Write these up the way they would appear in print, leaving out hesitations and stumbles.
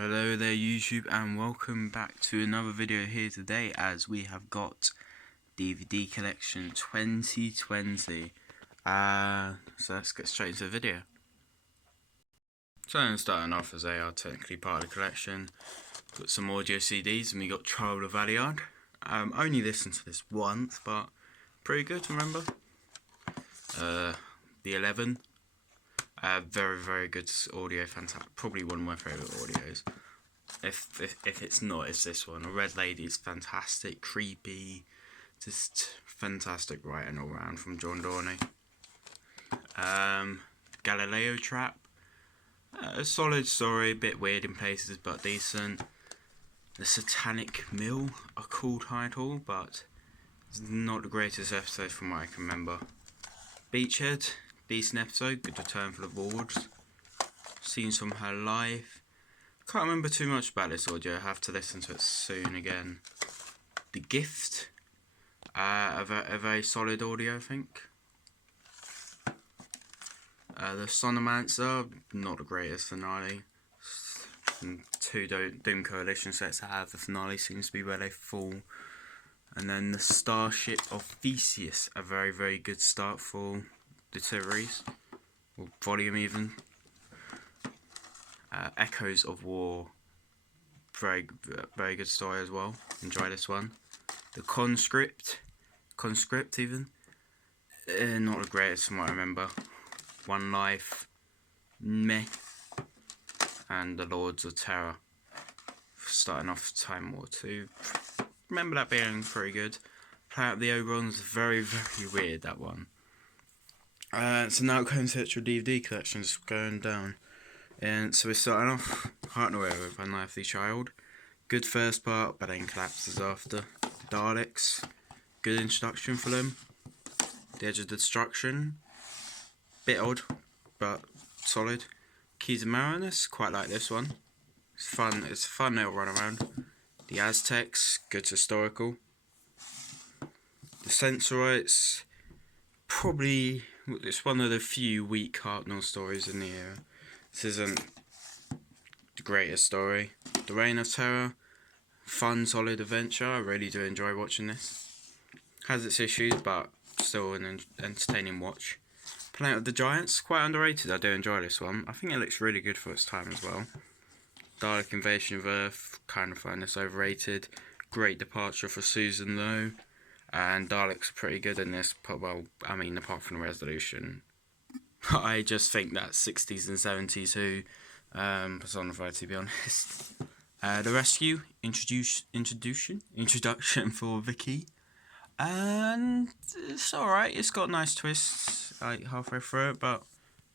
Hello there YouTube, and welcome back to another video here today, as we have got DVD collection 2020. So let's get straight into the video. So I'm starting off, as they are technically part of the collection, got some audio CDs, and we got Trial of Valiard. Only listened to this once, but pretty good, remember? The 11. Very good audio, fantastic. Probably one of my favourite audios. If it's not, it's this one. A Red Lady is fantastic, creepy, just fantastic writing all round from John Dorney. Galileo Trap, a solid story, a bit weird in places but decent. The Satanic Mill, a cool title, but it's not the greatest episode from what I can remember. Beachhead, decent episode, good return for the boards. Scenes from her life. Can't remember too much about this audio, I have to listen to it soon again. The Gift, a very solid audio, I think. The Sonomancer, not the greatest finale. Two Doom Coalition sets that have the finale seems to be where they fall. And then the Starship of Theseus, a very good start for the series, or volume even. Echoes of War, very good story as well. Enjoy this one. The Conscript even, not the greatest from what I remember. One Life, meh, and the Lords of Terror. Starting off Time War 2. Remember that being pretty good. Planet of the Oberon's very weird, that one. So now conceptual DVD collections going down. And so we're starting off Heart Nowhere with Unlikely Child. Good first part, but then collapses after. The Daleks, good introduction for them. The Edge of Destruction, bit odd, but solid. Keys of Marinus, quite like this one. It's a fun little run around. The Aztecs, good historical. The Sensorites, probably it's one of the few weak Hartnell stories in the era. This isn't the greatest story. The Reign of Terror, fun, solid adventure. I really do enjoy watching this. Has its issues, but still an entertaining watch. Planet of the Giants, quite underrated. I do enjoy this one. I think it looks really good for its time as well. Dalek Invasion of Earth, kind of find this overrated. Great departure for Susan though. And Daleks are pretty good in this, well, I mean, apart from the resolution. I just think that 60s and 70s who personified, to be honest. The Rescue, introduction for Vicky. And it's alright, it's got nice twists like halfway through it, but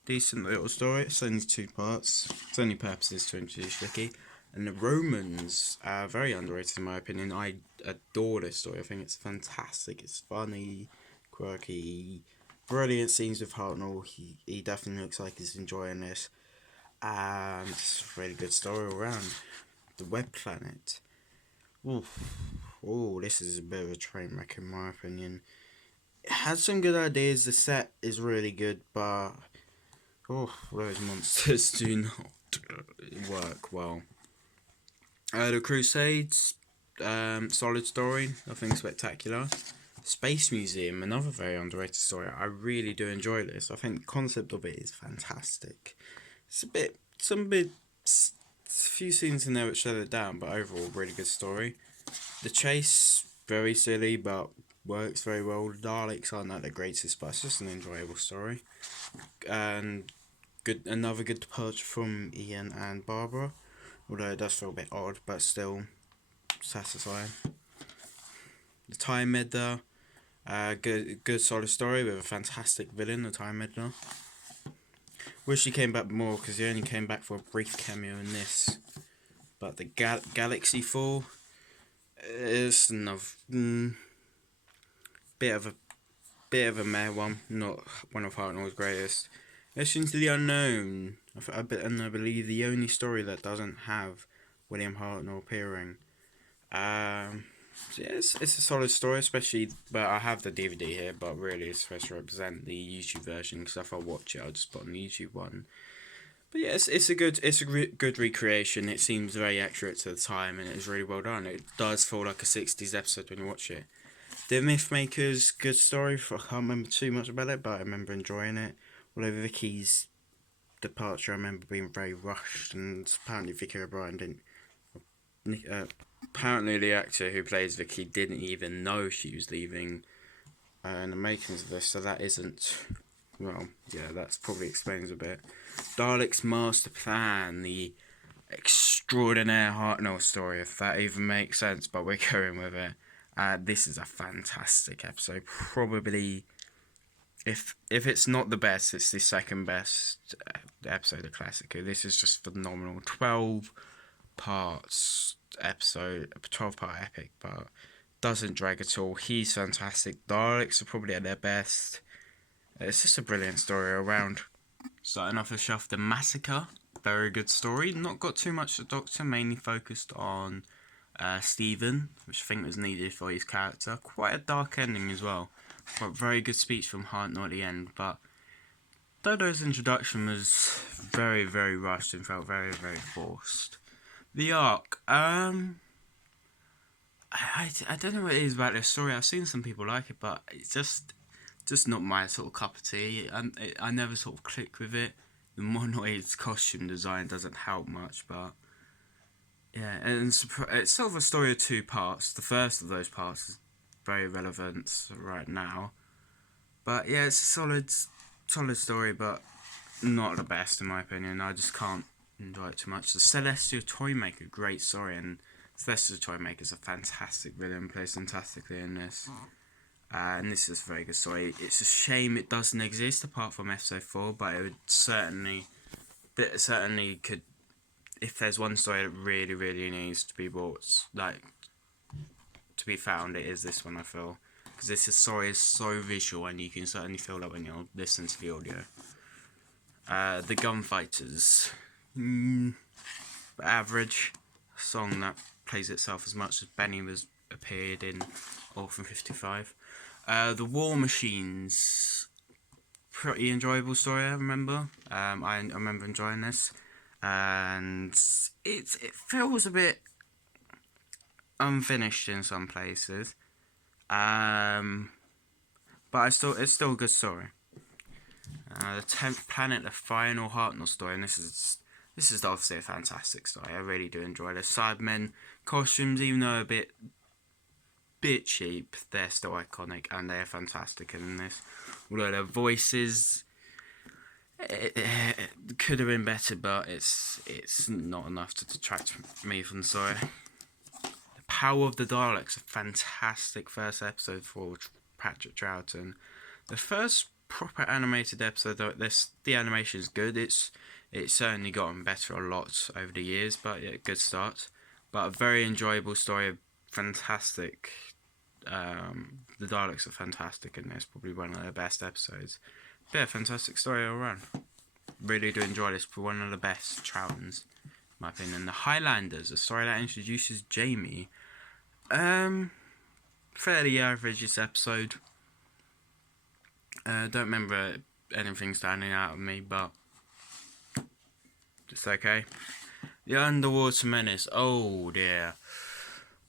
decent little story. It's only 2 parts. Its only purpose is to introduce Vicky. And the Romans are very underrated in my opinion. I adore this story. I think it's fantastic. It's funny, quirky, brilliant scenes with Hartnell. He definitely looks like he's enjoying this. And it's a really good story all around. The Web Planet. Oh, this is a bit of a train wreck in my opinion. It has some good ideas. The set is really good, but those monsters do not work well. The Crusades, solid story, nothing spectacular. Space Museum, another very underrated story. I really do enjoy this. I think the concept of it is fantastic. It's few scenes in there which let it down, but overall, really good story. The Chase, very silly, but works very well. The Daleks aren't like the greatest, but it's just an enjoyable story. And another good departure from Ian and Barbara. Although it does feel a bit odd, but still satisfying. The Time Meddler, good solid story with a fantastic villain, the Time Meddler. Wish he came back more because he only came back for a brief cameo in this. But the Galaxy Fall is another bit of a meh one, not one of Hartnell's greatest. Mission to the Unknown, and I believe the only story that doesn't have William Hartnell appearing. So yeah, it's a solid story, especially, but I have the DVD here, but really it's supposed to represent the YouTube version, because if I watch it, I'll just put on the YouTube one. But yeah, good recreation. It seems very accurate to the time, and it is really well done. It does feel like a '60s episode when you watch it. The Mythmaker's good story. I can't remember too much about it, but I remember enjoying it. Although Vicky's departure, I remember being very rushed, and apparently Vicky O'Brien didn't. Apparently, the actor who plays Vicky didn't even know she was leaving in the makings of this, so that isn't. Well, yeah, that's probably explains a bit. Dalek's Master Plan, the extraordinaire Hartnell story, if that even makes sense, but we're going with it. This is a fantastic episode. Probably, if it's not the best, it's the second best episode of Classic Who. This is just phenomenal. 12 parts episode, a 12-part epic, but doesn't drag at all. He's fantastic. Daleks are probably at their best. It's just a brilliant story around. Starting off the shelf, The Massacre. Very good story. Not got too much to Doctor, mainly focused on Stephen, which I think was needed for his character. Quite a dark ending as well. But very good speech from Hartnell at the end. But Dodo's introduction was very, very rushed and felt very, very forced. The Ark. I don't know what it is about this story. I've seen some people like it, but it's just not my sort of cup of tea. I never sort of click with it. The Monoid's costume design doesn't help much, but yeah, and it's sort of a story of two parts. The first of those parts is very relevant right now, but yeah, it's a solid story, but not the best in my opinion. I just can't enjoy it too much. The Celestial Toymaker, great story, and Celestial Toymaker is a fantastic villain, plays fantastically in this. And this is a very good story. It's a shame it doesn't exist apart from episode 4, but it would certainly could. If there's one story that really, really needs to be bought, like to be found, it is this one. I feel because this story is so visual, and you can certainly feel that when you're listening to the audio. The Gunfighters, average song that plays itself as much as Benny was appeared in Orphan 55. The War Machines, pretty enjoyable story. I remember. I remember enjoying this, and it feels a bit unfinished in some places. But it's still a good story. The 10th Planet, the final Hartnell story, and this is obviously a fantastic story. I really do enjoy the Cybermen costumes, even though a bit cheap, they're still iconic and they're fantastic in this. Although their voices it could have been better, but it's not enough to detract me from the story. The Power of the Daleks, a fantastic first episode for Patrick Troughton. The first proper animated episode, the animation is good. It's certainly gotten better a lot over the years, but yeah, good start. But a very enjoyable story, fantastic. The Daleks are fantastic in this, probably one of their best episodes. But yeah, fantastic story all around. Really do enjoy this, for one of the best Troughtons, in my opinion. The Highlanders, a story that introduces Jamie. Fairly average this episode. Don't remember anything standing out of me, but it's okay. The Underwater Menace. Oh dear.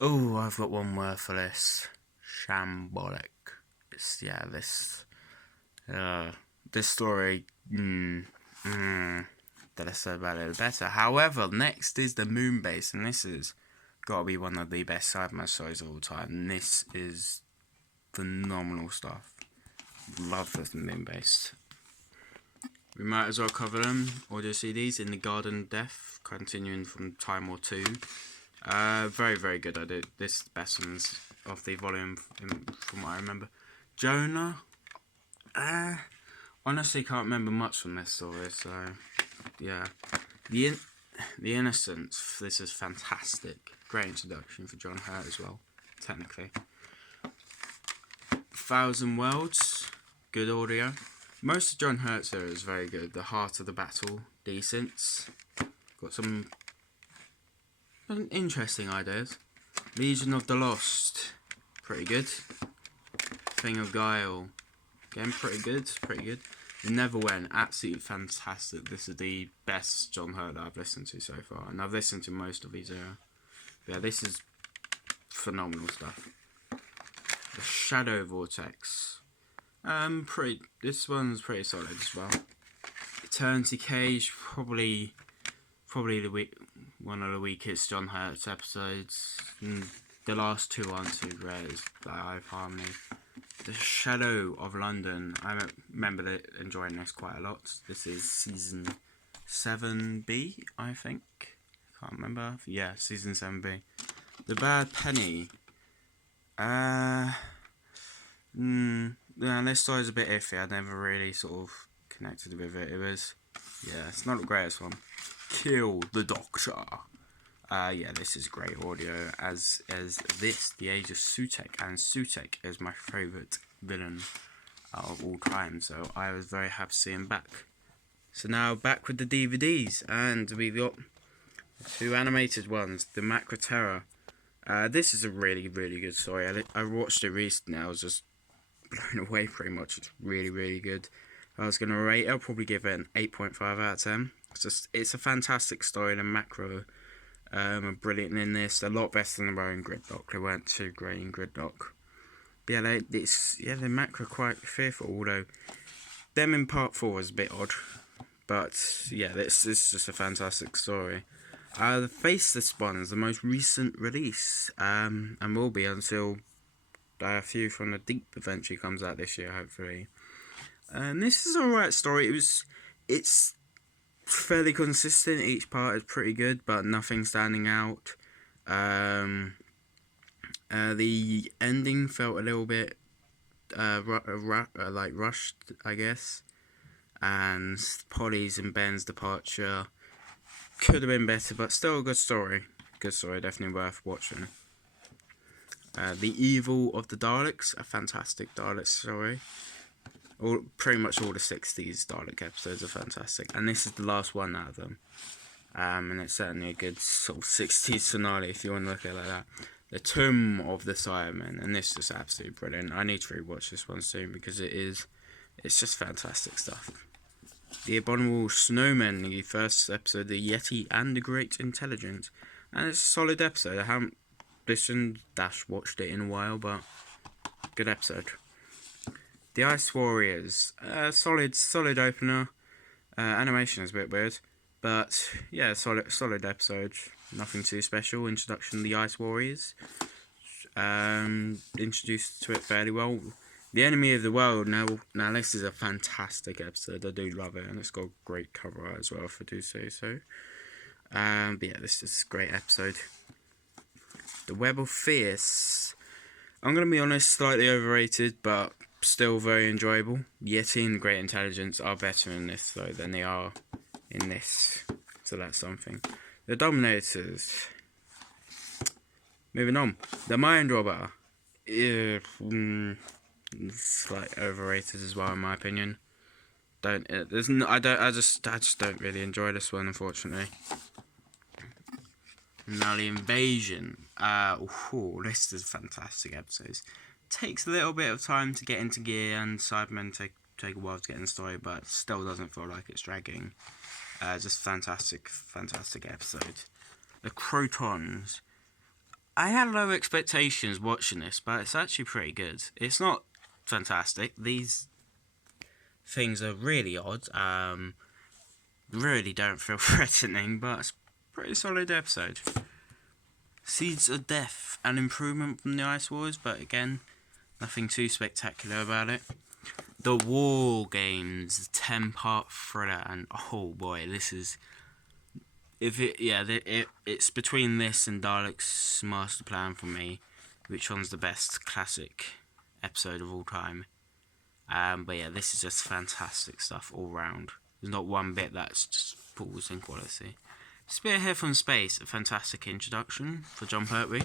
Oh, I've got one word for this. Shambolic. This story. That I said about it better. However, next is the Moonbase, and this has got to be one of the best Cyberman stories of all time. This is phenomenal stuff. Love the Moonbase. We might as well cover them. Audio CDs in the Garden of Death, continuing from Time War 2. Very, very good. I did this is the best ones of the volume from what I remember. Jonah. Honestly, can't remember much from this story. So, yeah. The Innocents. This is fantastic. Great introduction for John Hurt as well. Technically. 1,000 Worlds. Good audio. Most of John Hurt's here is very good. The Heart of the Battle, decent. Got some interesting ideas. Legion of the Lost, pretty good. Thing of Guile, again pretty good. It never went. Absolutely fantastic. This is the best John Hurt that I've listened to so far, and I've listened to most of his era. Yeah, this is phenomenal stuff. The Shadow Vortex. This one's pretty solid as well. Eternity Cage, probably one of the weakest John Hurt's episodes. The last two aren't too great. It's Eye of Harmony. The Shadow of London. I remember enjoying this quite a lot. This is season 7B, I think. Can't remember. Yeah, season 7B. The Bad Penny. Yeah, this story's a bit iffy. I never really sort of connected with it. It's not the greatest one. Kill the Doctor. Yeah, this is great audio, as this, The Age of Sutek, and Sutek is my favourite villain of all time, so I was very happy to see him back. So now back with the DVDs, and we've got two animated ones, The Macra Terror. This is a really, really good story. I watched it recently, I was just blown away pretty much. It's really, really good. If I was going to rate it, I'll probably give it an 8.5 out of 10. It's a fantastic story. The Macro are brilliant in this. A lot better than their own Gridlock. They weren't too great in Gridlock. But yeah, the Macro are quite fearful, although them in part 4 was a bit odd. But yeah, this is just a fantastic story. The Faceless one is the most recent release, and will be until a few from the Deep eventually comes out this year, hopefully. And this is an alright story. It's fairly consistent. Each part is pretty good, but nothing standing out. The ending felt a little bit like rushed, I guess. And Polly's and Ben's departure could have been better, but still a good story. Good story, definitely worth watching. The Evil of the Daleks, a fantastic Dalek story. Pretty much all the 60s Dalek episodes are fantastic, and this is the last one out of them. And it's certainly a good sort of 60s finale if you want to look at it like that. The Tomb of the Cybermen, and this is absolutely brilliant. I need to rewatch this one soon because it's just fantastic stuff. The Abominable Snowmen, the first episode, The Yeti and the Great Intelligence, and it's a solid episode. I haven't watched it in a while, but good episode. The Ice Warriors, solid opener. Animation is a bit weird, but yeah, solid episode. Nothing too special. Introduction to the Ice Warriors. Introduced to it fairly well. The Enemy of the World. Now this is a fantastic episode. I do love it, and it's got a great cover art as well, if I do say so. But yeah, this is a great episode. The Web of Fierce. I'm gonna be honest, slightly overrated, but still very enjoyable. Yeti and Great Intelligence are better in this though than they are in this, so that's something. The Dominators. Moving on, The Mind Robber. It's like overrated as well in my opinion. I just don't really enjoy this one, unfortunately. Now the Invasion. This is fantastic episodes. Takes a little bit of time to get into gear, and Cybermen take a while to get in the story, but still doesn't feel like it's dragging. Just fantastic episode. The Crotons. I had low expectations watching this, but it's actually pretty good. It's not fantastic. These things are really odd. Really don't feel threatening, but it's a pretty solid episode. Seeds of Death, an improvement from the Ice Wars, but again, nothing too spectacular about it. The War Games, 10-part thriller, and oh boy, this is... It's between this and Dalek's Master Plan for me, which one's the best classic episode of all time. But yeah, this is just fantastic stuff all round. There's not one bit that's just falls in quality. Spearhead from Space, a fantastic introduction for John Pertwee.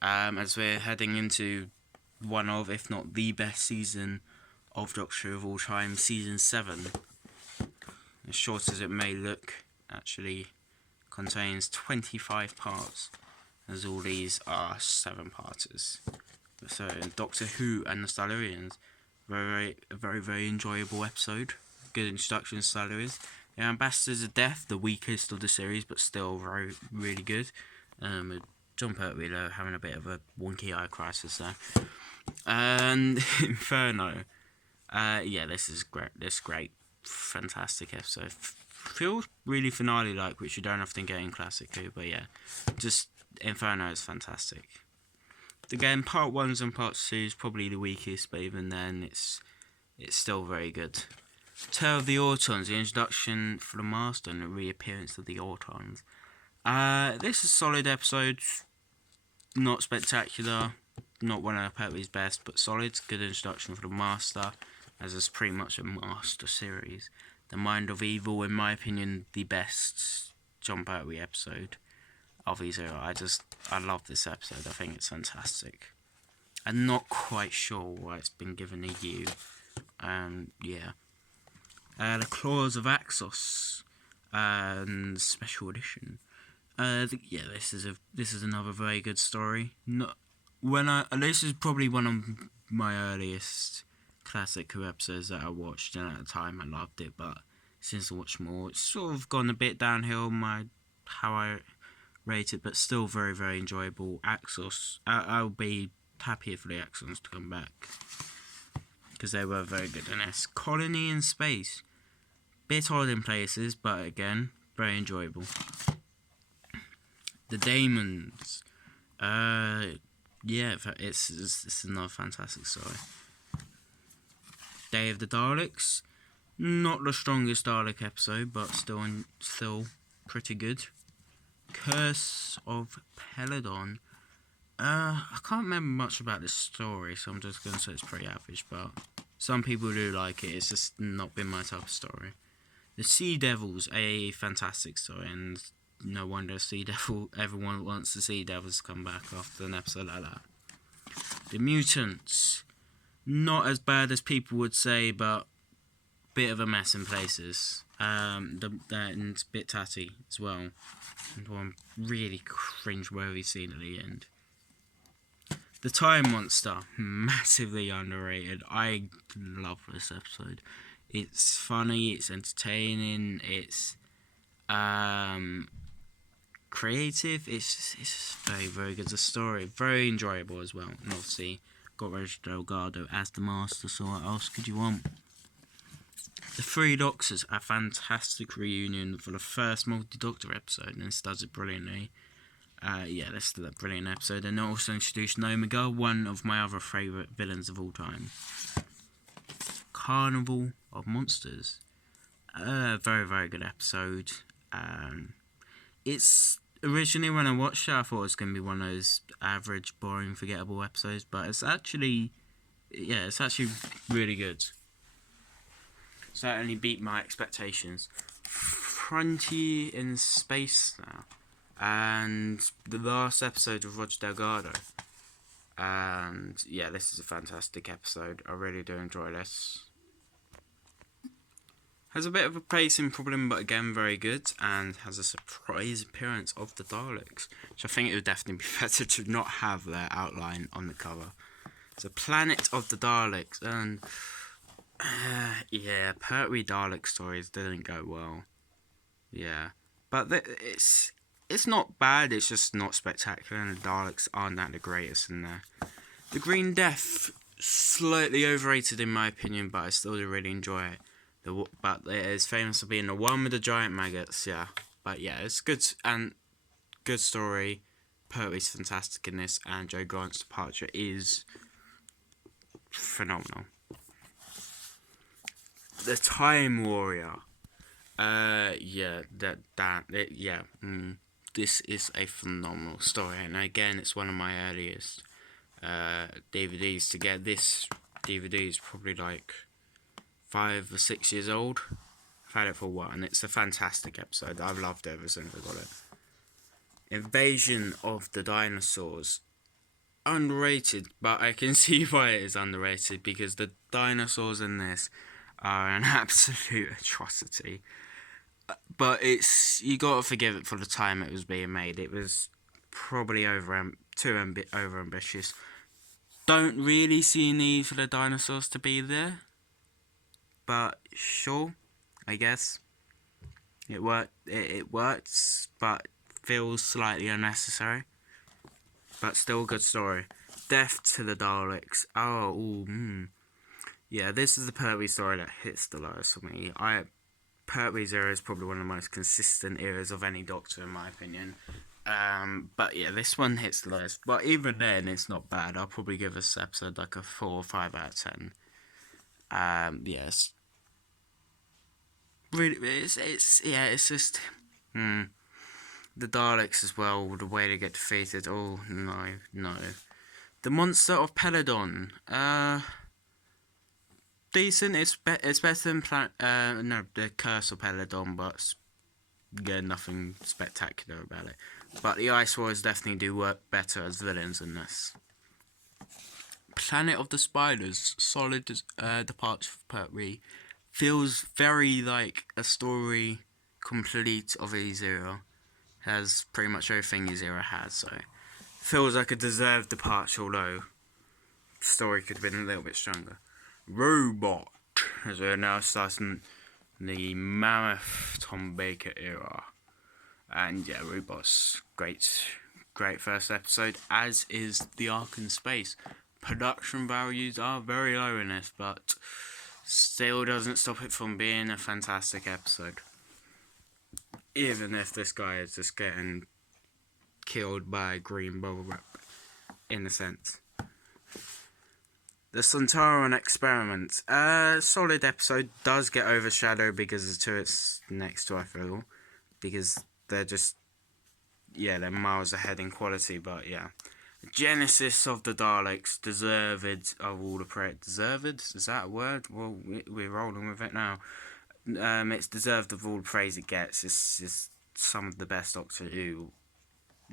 As we're heading into one of, if not the best season of Doctor Who of all time, season 7. As short as it may look, actually contains 25 parts, as all these are 7-parters. So Doctor Who and the Silurians, very enjoyable episode. Good introduction to salaries. The Ambassadors of Death, the weakest of the series, but still really good. John Pertwee having a bit of a wonky eye crisis there. And Inferno. This is great. This great, fantastic episode. Feels really finale-like, which you don't often get in Classic Who, but yeah, just Inferno is fantastic. Again, part 1s and part 2 is probably the weakest, but even then, it's still very good. Tale of the Autons, the introduction for the Master and the reappearance of the Autons. This is a solid episode. Not spectacular, not one of Pertwee's best, but solid. Good introduction for the Master, as it's pretty much a Master series. The Mind of Evil, in my opinion, the best John Pertwee episode of his era. I love this episode. I think it's fantastic. I'm not quite sure why it's been given a U. The Claws of Axos, special edition. This is another very good story. This is probably one of my earliest Classic Who episodes that I watched, and at the time I loved it, but since I watched more, it's sort of gone a bit downhill how I rate it, but still very, very enjoyable. Axos, I'll be happier for the Axons to come back, because they were very good in this. Colony in Space, bit odd in places, but again, very enjoyable. The Daemons, it's another fantastic story. Day of the Daleks, not the strongest Dalek episode, but still pretty good. Curse of Peladon. I can't remember much about this story, so I'm just going to say it's pretty average, but some people do like it. It's just not been my type of story. The Sea Devils, a fantastic story, and no wonder everyone wants the Sea Devils to come back after an episode like that. The Mutants, not as bad as people would say, but bit of a mess in places. And a bit tatty as well. And one really cringe-worthy scene at the end. The Time Monster, massively underrated. I love this episode. It's funny, it's entertaining, it's creative. It's very, very good. The story, very enjoyable as well. And obviously, got Roger Delgado as the Master, so what else could you want? The Three Doctors, a fantastic reunion for the first multi-Doctor episode, and this does it brilliantly. This is a brilliant episode, and also introduced Omega, one of my other favourite villains of all time. Carnival of Monsters, very, very good episode. It's originally, when I watched it, I thought it was going to be one of those average, boring, forgettable episodes, but it's actually really good. Certainly beat my expectations. Frontier in Space now, and the last episode of Roger Delgado. And this is a fantastic episode. I really do enjoy this. Has a bit of a pacing problem, but again, very good, and has a surprise appearance of the Daleks, which I think it would definitely be better to not have their outline on the cover. It's a Planet of the Daleks, and Pertwee Dalek stories didn't go well. Yeah, but it's not bad, it's just not spectacular, and the Daleks aren't that the greatest in there. The Green Death, slightly overrated in my opinion, but I still do really enjoy it. But it is famous for being the one with the giant maggots, yeah. But yeah, it's good and good story. Pertwee's fantastic in this, and Joe Grant's departure is phenomenal. The Time Warrior. This is a phenomenal story, and again, it's one of my earliest DVDs. To get this DVD is probably like 5 or 6 years old. I've had it for a while, and it's a fantastic episode. I've loved it ever since I got it. Invasion of the Dinosaurs. Underrated, but I can see why it is underrated, because the dinosaurs in this are an absolute atrocity. But you gotta forgive it for the time it was being made. It was probably too over ambitious. Don't really see a need for the dinosaurs to be there, but sure, I guess it works, but feels slightly unnecessary. But still a good story. Death to the Daleks. Yeah, this is the Pertwee story that hits the lowest for me. Pertwee's era is probably one of the most consistent eras of any Doctor, in my opinion. But yeah, this one hits the lowest. But even then, it's not bad. I'll probably give this episode like a 4 or 5 out of 10. Yes. Really, it's just, the Daleks as well, the way they get defeated. Oh no. The Monster of Peladon. Decent. It's better than the Curse of Peladon, but yeah, nothing spectacular about it. But the Ice Warriors definitely do work better as villains in this. Planet of the Spiders, solid departure for Pertwee. Feels very like a story complete of his era. Has pretty much everything his era has, so feels like a deserved departure, although the story could have been a little bit stronger. Robot, as we're now starting the Mammoth Tom Baker era. And yeah, Robot's great first episode, as is The Ark in Space. Production values are very low in this, but still doesn't stop it from being a fantastic episode. Even if this guy is just getting killed by a green bubble wrap, in a sense. The Sontaran Experiment. Solid episode. Does get overshadowed because of its next to, I feel. Because they're just, they're miles ahead in quality, but yeah. Genesis of the Daleks, deserved of all the praise. Deserved? Is that a word? Well, we're rolling with it now. It's deserved of all the praise it gets. It's just some of the best Doctor Who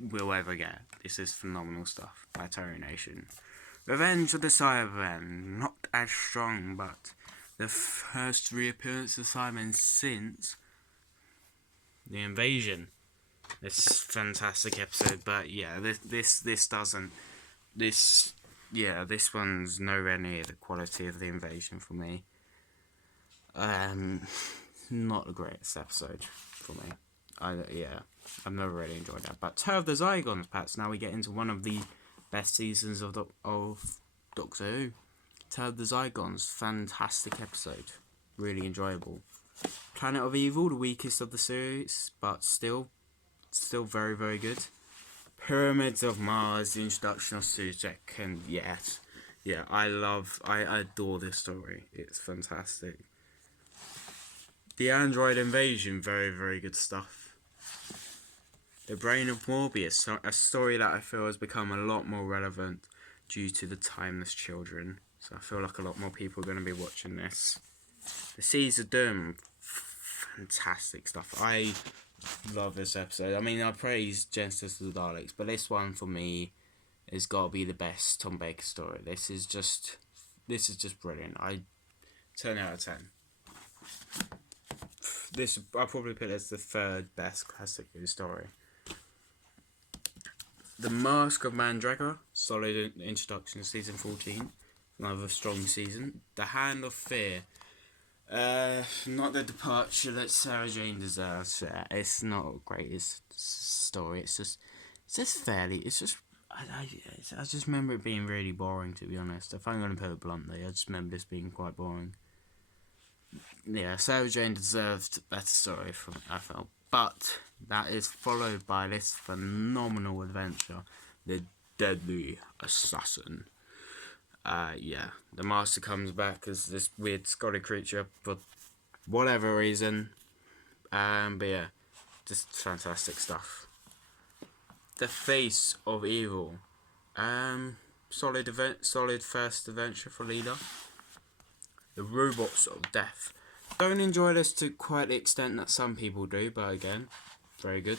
we'll ever get. This is phenomenal stuff by Terry Nation. Revenge of the Cybermen, not as strong, but the first reappearance of Cybermen since the invasion. This fantastic episode, but yeah, this one's nowhere near the quality of the invasion for me. Not the greatest episode for me. I've never really enjoyed that. But Tale of the Zygons, perhaps now we get into one of the best seasons of Doctor Who. Tale of the Zygons, fantastic episode, really enjoyable. Planet of Evil, the weakest of the series, but still very, very good. Pyramids of Mars, the introduction of Sutek, and I adore this story. It's fantastic. The Android Invasion, very, very good stuff. The Brain of Morbius, a story that I feel has become a lot more relevant due to the Timeless Children. So I feel like a lot more people are going to be watching this. The Seas of Doom, fantastic stuff. I love this episode. I mean, I praise Genesis of the Daleks, but this one for me has got to be the best Tom Baker story. This is just brilliant. 10 out of 10. I'll probably put it as the third best classic Who story. The Mask of Mandragora, solid introduction to season 14. Another strong season. The Hand of Fear. Not the departure that Sarah Jane deserves. It's not a greatest story. I just remember it being really boring, to be honest. If I'm going to put it bluntly, I just remember this being quite boring. Yeah, Sarah Jane deserved a better story, I felt. But that is followed by this phenomenal adventure, The Deadly Assassin. The Master comes back as this weird Scotty creature for whatever reason. But yeah, just fantastic stuff. The Face of Evil. Solid first adventure for Leader. The Robots of Death. Don't enjoy this to quite the extent that some people do, but again, very good.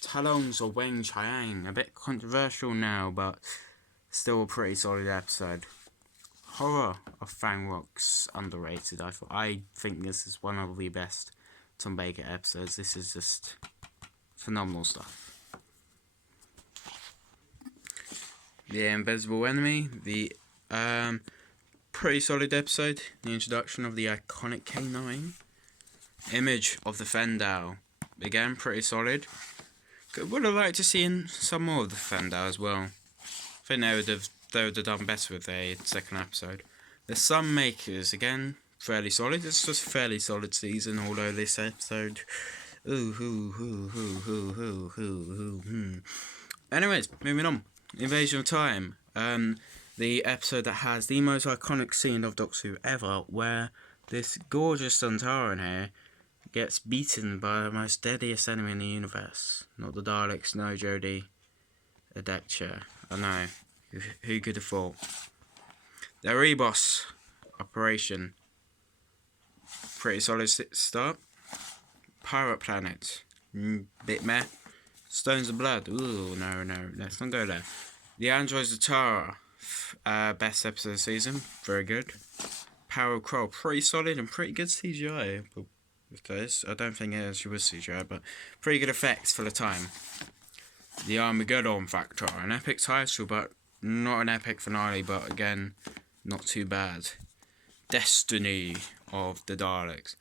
Talons of Weng Chiang. A bit controversial now, but still a pretty solid episode. Horror of Fang Rock's underrated. I think this is one of the best Tom Baker episodes. This is just phenomenal stuff. The Invisible Enemy, the pretty solid episode. The introduction of the iconic K9. Image of the Fendal, again pretty solid. Would have liked to see some more of the Fendal as well. I think they would have done better with a second episode. The Sunmakers, again fairly solid. It's just a fairly solid season, although this episode. Anyways, moving on. Invasion of Time. The episode that has the most iconic scene of Doctor Who ever, where this gorgeous Sontaran here gets beaten by the most deadliest enemy in the universe. Not the Daleks, no Jodie. Adectia. I know. Who could have thought? The Erebos operation. Pretty solid start. Pirate Planet. Bit meh. Stones of Blood. Ooh, no. Let's not go there. The Androids of Tara. Best episode of the season. Very good. Power of Kroll. Pretty solid and pretty good CGI. With this. I don't think it actually was CGI, but pretty good effects for the time. The Armageddon Factor. An epic title, but not an epic finale, but again, not too bad. Destiny of the Daleks.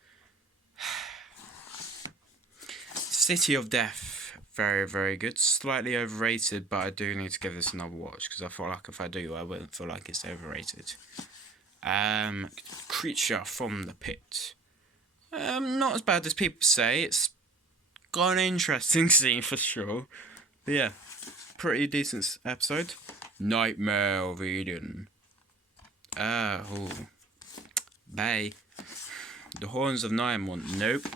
City of Death. Very, very good. Slightly overrated, but I do need to give this another watch, because I feel like if I do, I wouldn't feel like it's overrated. Creature from the Pit. Not as bad as people say. It's got an interesting scene for sure. But yeah, pretty decent episode. Nightmare of Eden. Bay. The Horns of Niamont. Nope.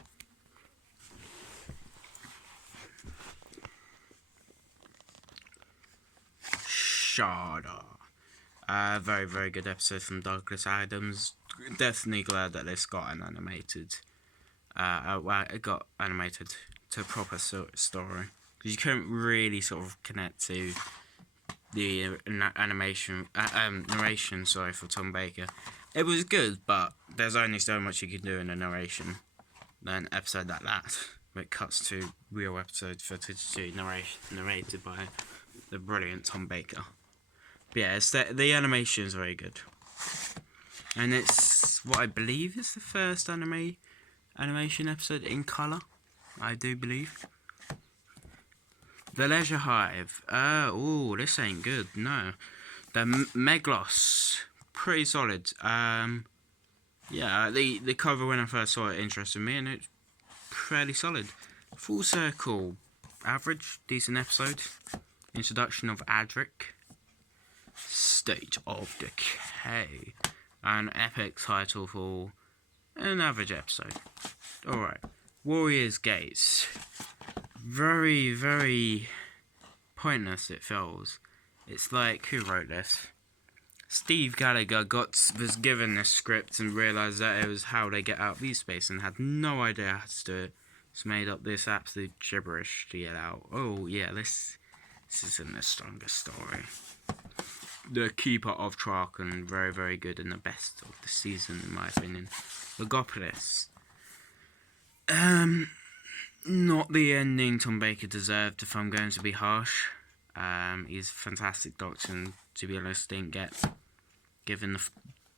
Shada. Very, very good episode from Douglas Adams. Definitely glad that this got an animated. It got animated to a proper story. Because you couldn't really sort of connect to the narration for Tom Baker. It was good, but there's only so much you can do in a narration. Then episode like that, where it cuts to real episode footage to narrated by the brilliant Tom Baker. But yeah, the animation is very good. And it's what I believe is the first animation episode in colour. I do believe. The Leisure Hive. This ain't good. No. The Meglos. Pretty solid. The cover when I first saw it interested me, and it's fairly solid. Full Circle. Average. Decent episode. Introduction of Adric. State of Decay. An epic title for an average episode. Alright. Warrior's Gates. Very, very pointless it feels. It's like, who wrote this? Steve Gallagher was given this script and realised that it was how they get out of V-Space and had no idea how to do it. It's made up this absolute gibberish to get out. Oh yeah, this isn't the strongest story. The Keeper of Traken, very, very good and the best of the season in my opinion. Logopolis. Not the ending Tom Baker deserved, if I'm going to be harsh. He's a fantastic Doctor and, to be honest, didn't get given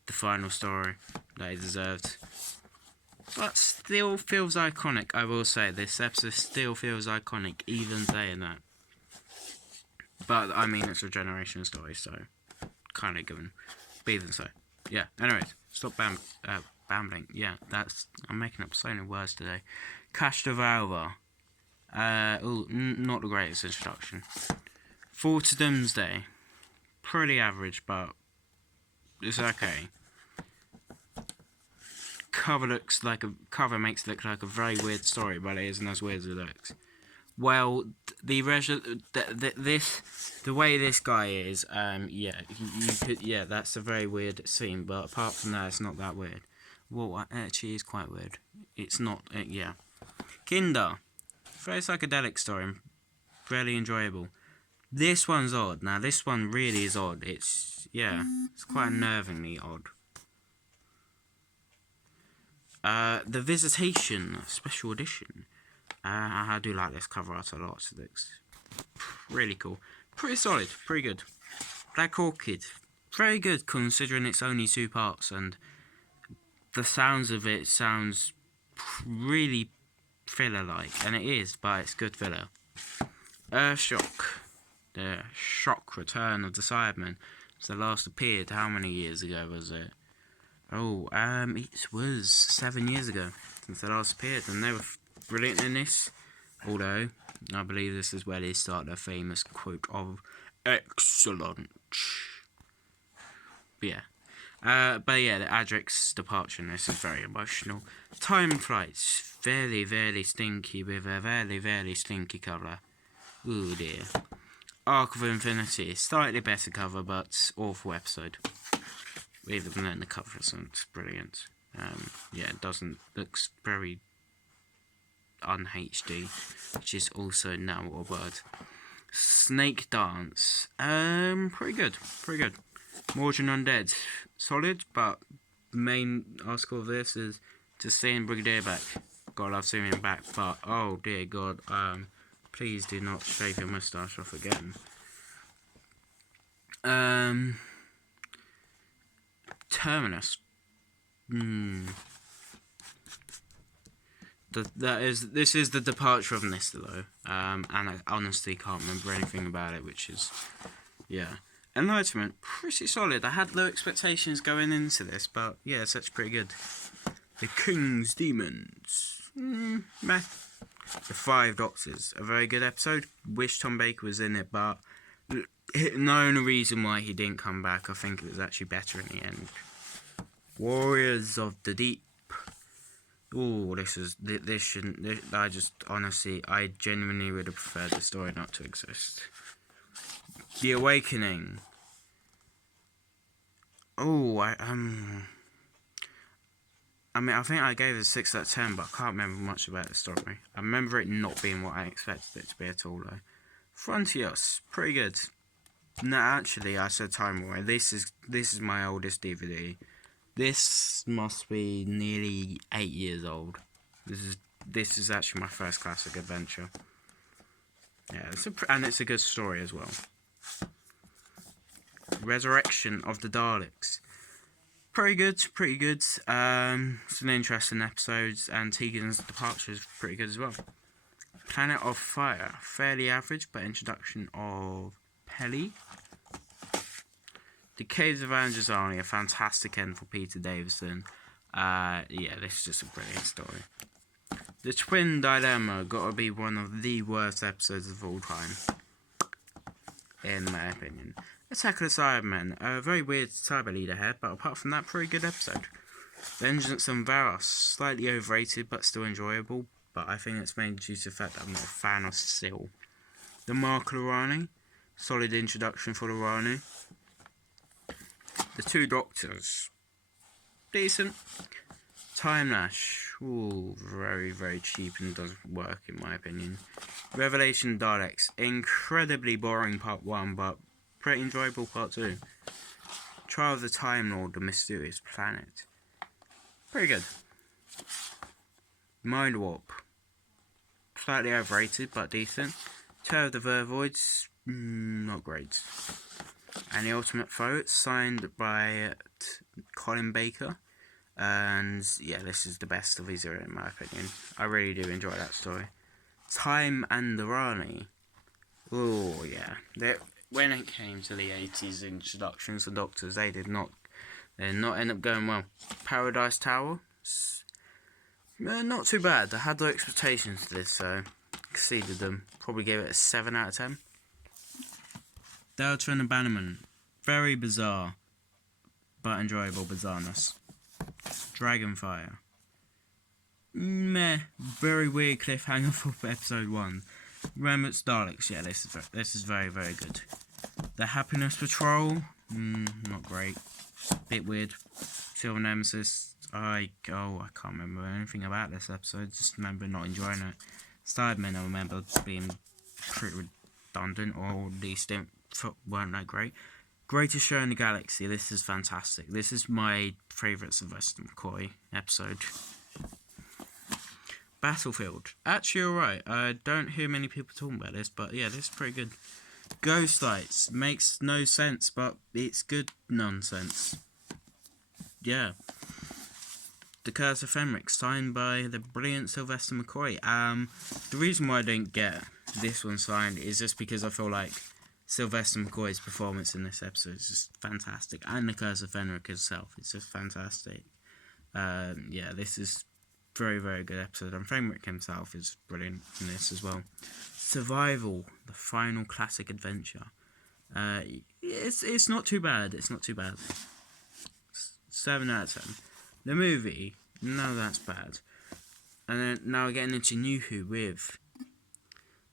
the final story that he deserved. But still feels iconic, I will say. This episode still feels iconic, even saying that. But, I mean, it's a generation story, so kind of given. But even so. Yeah, anyways, stop bambling. Yeah, I'm making up so many words today. Cash Devour. Not the greatest introduction. Fall to Doomsday. Pretty average, but it's okay. Cover makes it look like a very weird story, but it isn't as weird as it looks. Well, the way this guy is, that's a very weird scene, but apart from that, it's not that weird. Well, actually, is quite weird. It's not, Kinder. Very psychedelic story, fairly enjoyable. This one's odd. Now, this one really is odd. It's quite unnervingly odd. The Visitation, special edition. I do like this cover art a lot. It looks really cool. Pretty solid. Pretty good. Black Orchid, very good considering it's only 2 parts, and the sounds of it sounds really filler-like, and it is, but it's good filler. Earthshock, the shock return of the Cybermen. So last appeared, how many years ago was it? Oh, it was 7 years ago since they last appeared, and they were brilliant in this. Although, I believe this is where they start their famous quote of excellent. But yeah. The Adric's departure in this is very emotional. Time Flights, very, very stinky with a very, very stinky cover. Ooh dear. Arc of Infinity, slightly better cover, but awful episode. Even then, the cover isn't brilliant. It looks very un-HD, which is also now a word. Snake Dance, pretty good. Mordred Undead, solid, but the main article of this is to seeing Brigadier back. God, I've seen him back, but oh dear God, please do not shave your moustache off again. Terminus. This is the departure of Nistalo, and I honestly can't remember anything about it, which is, yeah. Enlightenment, pretty solid. I had low expectations going into this, but yeah, it's actually pretty good. The King's Demons, meh. The 5 Doctors, a very good episode. Wish Tom Baker was in it, but no only reason why he didn't come back, I think it was actually better in the end. Warriors of the Deep. Oh, this shouldn't. I genuinely would have preferred the story not to exist. The Awakening. Oh, I think I gave it a 6 out of 10, but I can't remember much about the story. I remember it not being what I expected it to be at all, though. Frontios, pretty good. No, actually, I said Time Away. This is my oldest DVD. This must be nearly 8 years old. This is actually my first classic adventure. Yeah, it's a good story as well. Resurrection of the Daleks. Pretty good. It's an interesting episode, and Tegan's departure is pretty good as well. Planet of Fire, fairly average, but introduction of Pelly. The Caves of Angersani, a fantastic end for Peter Davison. This is just a brilliant story. The Twin Dilemma, gotta be one of the worst episodes of all time, in my opinion. Attack of the Cybermen, a very weird cyber leader here, but apart from that, pretty good episode. Vengeance on Varos, slightly overrated but still enjoyable, but I think it's mainly due to the fact that I'm not a fan of Syl. The Mark of Lorani, solid introduction for Lorani. The 2 Doctors, decent. Time Lash, ooh, very, very cheap and doesn't work in my opinion. Revelation Daleks, incredibly boring part 1, but pretty enjoyable part 2. Trial of the Time Lord, the Mysterious Planet, pretty good. Mind Warp, slightly overrated but decent. Terror of the Vervoids, not great. And The Ultimate Foe, signed by Colin Baker. And yeah, this is the best of his era in my opinion. I really do enjoy that story. Time and the Rani. Oh yeah. When it came to the 80s introductions of Doctors, they did not end up going well. Paradise Tower, not too bad. I had low expectations for this, so exceeded them. Probably gave it a 7 out of 10. Delta and Abandonment, very bizarre, but enjoyable bizarreness. Dragonfire, meh, very weird cliffhanger for episode 1. Remnants Daleks, yeah, this is very, very good. The Happiness Patrol, not great, bit weird. Silver Nemesis, I can't remember anything about this episode, just remember not enjoying it. Cybermen, I remember being pretty redundant, or at least weren't that great. Greatest Show in the Galaxy, this is fantastic. This is my favourite Sylvester McCoy episode. Battlefield, actually alright. I don't hear many people talking about this, but yeah, this is pretty good. Ghost lights makes no sense, but it's good nonsense. Yeah. The Curse of Fenric, signed by the brilliant Sylvester McCoy. The reason why I don't get this one signed is just because I feel like Sylvester McCoy's performance in this episode is just fantastic, and the Curse of Fenric itself is just fantastic. Yeah, this is very, very good episode, and Fenric himself is brilliant in this as well. Survival, the final classic adventure. It's not too bad. It's not too bad. 7 out of 10. The movie, no, that's bad. And then now we're getting into New Who with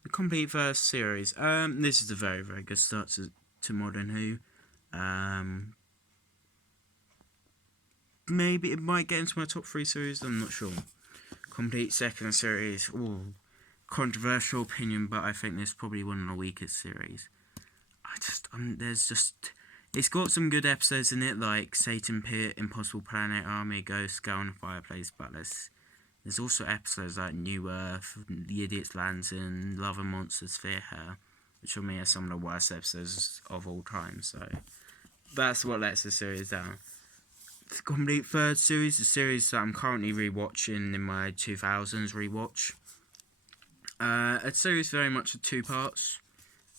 the complete first series. This is a very, very good start to Modern Who. Maybe it might get into my top 3 series, I'm not sure. Complete second series, ooh, controversial opinion, but I think this is probably one of the weakest series. It's got some good episodes in it, like Satan Pit, Impossible Planet, Army, Ghost, Girl in the Fireplace, but there's also episodes like New Earth, The Idiot's Lantern, Love and Monsters, Fear Her, which for me are some of the worst episodes of all time, so that's what lets the series down. The complete third series, the series that I'm currently rewatching in my 2000s rewatch. A series very much of 2 parts.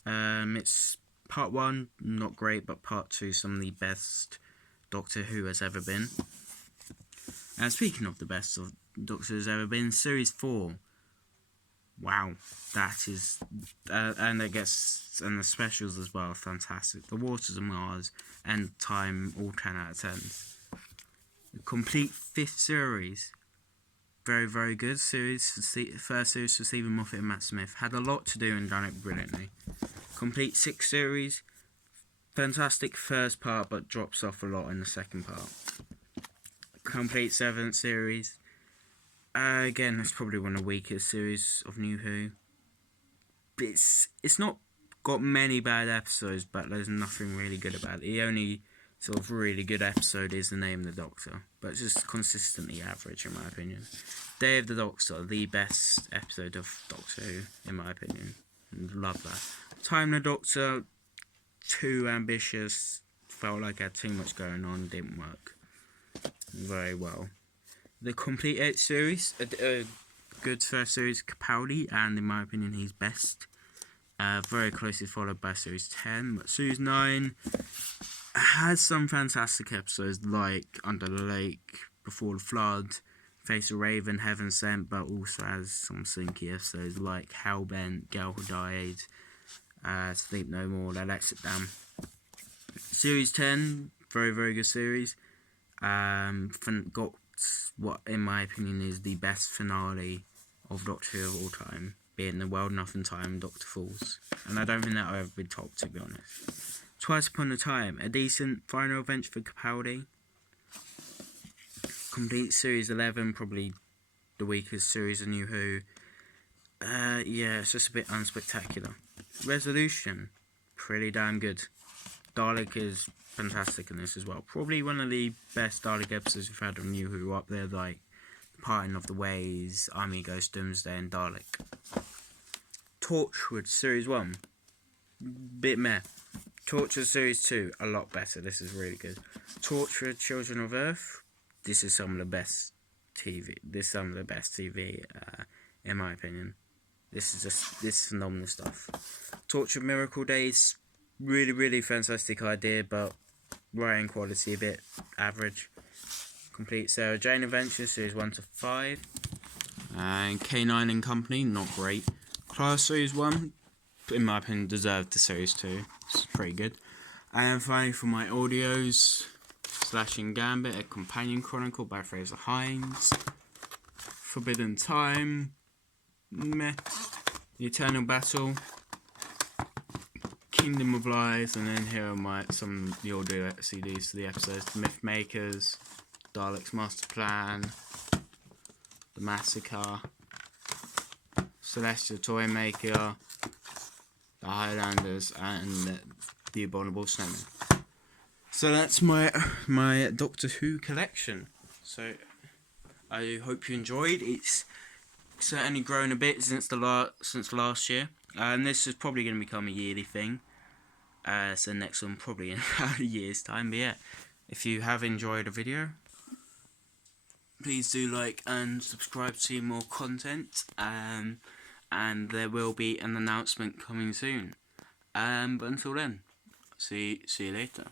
It's part 1, not great, but part 2, some of the best Doctor Who has ever been. And speaking of the best of Doctor Who has ever been, series 4. Wow, that is, and the specials as well, fantastic. The Waters of Mars and Time, all 10 out of 10. The complete 5th series, very, very good series. First series for Stephen Moffat and Matt Smith, had a lot to do and done it brilliantly. Complete 6th series, fantastic first part, but drops off a lot in the second part. Complete 7th series, again, it's probably one of the weakest series of New Who. It's not got many bad episodes, but there's nothing really good about it. The only sort of really good episode is The Name of the Doctor, but it's just consistently average in my opinion. Day of the Doctor, the best episode of Doctor Who in my opinion. Love that. Time of the Doctor, too ambitious, felt like I had too much going on, didn't work very well. The complete 8th series, a good first series, Capaldi, and in my opinion he's best. Very closely followed by series 10, but series 9 has some fantastic episodes like Under the Lake, Before the Flood, Face of Raven, Heaven Sent, but also has some sinky episodes like Hellbent, Girl Who Died, Sleep No More, That Lets It Down. Series 10, very, very good series. Got what, in my opinion, is the best finale of Doctor Who of all time, being The World Nothing Time, Doctor Falls. And I don't think that'll ever be topped, to be honest. Twice Upon a Time, a decent final adventure for Capaldi. Complete series 11, probably the weakest series of New Who. Yeah, it's just a bit unspectacular. Resolution, pretty damn good. Dalek is fantastic in this as well. Probably one of the best Dalek episodes we've had of New Who, up there like Parting of the Ways, Army, Ghost, Doomsday and Dalek. Torchwood series 1, bit meh. Torchwood series 2, a lot better. This is really good. Torchwood Children of Earth, this is some of the best TV. This is some of the best TV, in my opinion. This is phenomenal stuff. Torchwood Miracle Days, really, really fantastic idea, but writing quality a bit average. Complete Sarah Jane Adventures, series 1 to 5. And K9 and Company, not great. Class series 1, in my opinion, deserved the series 2. It's pretty good. And finally, for my audios, Slashing Gambit, A Companion Chronicle by Fraser Hines. Forbidden Time, meh. The Eternal Battle, Kingdom of Lies, and then here are some of the audio CDs to the episodes. The Myth Makers, Dalek's Master Plan, The Massacre, Celestial Toymaker, The Highlanders, and The Abominable Snowman. So that's my Doctor Who collection. So I hope you enjoyed. It's certainly grown a bit since last year. And this is probably going to become a yearly thing. So next one probably in about a year's time. But yeah, if you have enjoyed the video, please do like and subscribe to see more content. And there will be an announcement coming soon. But until then, see you later.